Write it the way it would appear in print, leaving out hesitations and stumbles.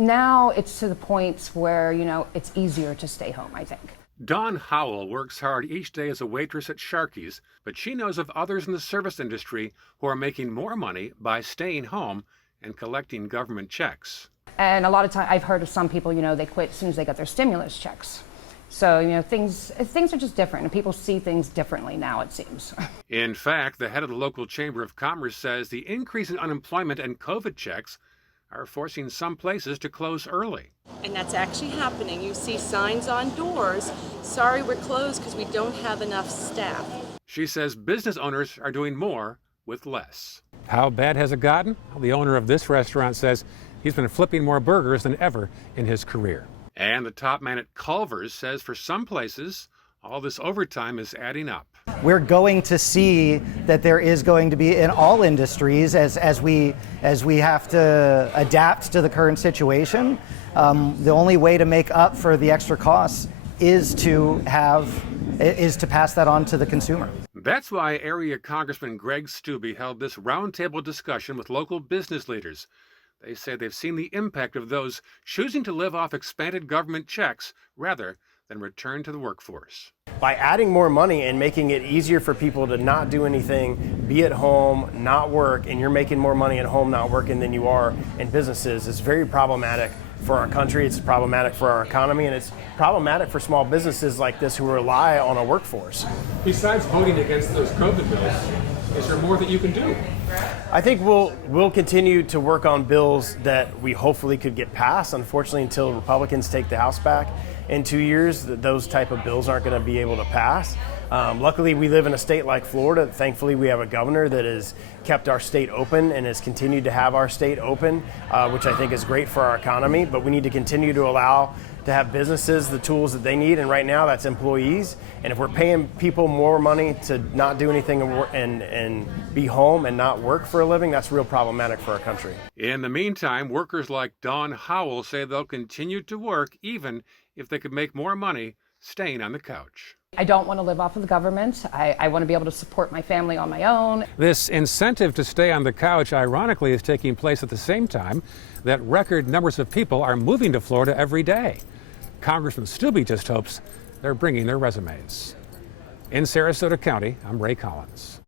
now it's to the point where, it's easier to stay home, I think. Dawn Howell works hard each day as a waitress at Sharkey's, but she knows of others in the service industry who are making more money by staying home and collecting government checks. And a lot of times I've heard of some people, they quit as soon as they get their stimulus checks. So, things are just different, and people see things differently now, it seems. In fact, the head of the local Chamber of Commerce says the increase in unemployment and COVID checks are forcing some places to close early. And that's actually happening. You see signs on doors, sorry, we're closed because we don't have enough staff. She says business owners are doing more with less. How bad has it gotten? Well, the owner of this restaurant says he's been flipping more burgers than ever in his career. And the top man at Culver's says for some places, all this overtime is adding up. We're going to see that there is going to be in all industries as we have to adapt to the current situation. The only way to make up for the extra costs is to pass that on to the consumer. That's why area Congressman Greg Steube held this roundtable discussion with local business leaders. They say they've seen the impact of those choosing to live off expanded government checks rather than return to the workforce. By adding more money and making it easier for people to not do anything, be at home, not work, and you're making more money at home not working than you are in businesses, it's very problematic for our country, it's problematic for our economy, and it's problematic for small businesses like this who rely on a workforce. Besides voting against those COVID bills, is there more that you can do? I think we'll continue to work on bills that we hopefully could get passed. Unfortunately, until Republicans take the House back in 2 years, those type of bills aren't going to be able to pass. Luckily, we live in a state like Florida. Thankfully, we have a governor that has kept our state open and has continued to have our state open, which I think is great for our economy. But we need to continue to allow to have businesses the tools that they need, and right now that's employees. And if we're paying people more money to not do anything and be home and not work for a living, that's real problematic for our country. In the meantime, workers like Dawn Howell say they'll continue to work even if they could make more money staying on the couch. I don't want to live off of the government. I want to be able to support my family on my own. This incentive to stay on the couch, ironically, is taking place at the same time that record numbers of people are moving to Florida every day. Congressman Steube just hopes they're bringing their resumes. In Sarasota County, I'm Ray Collins.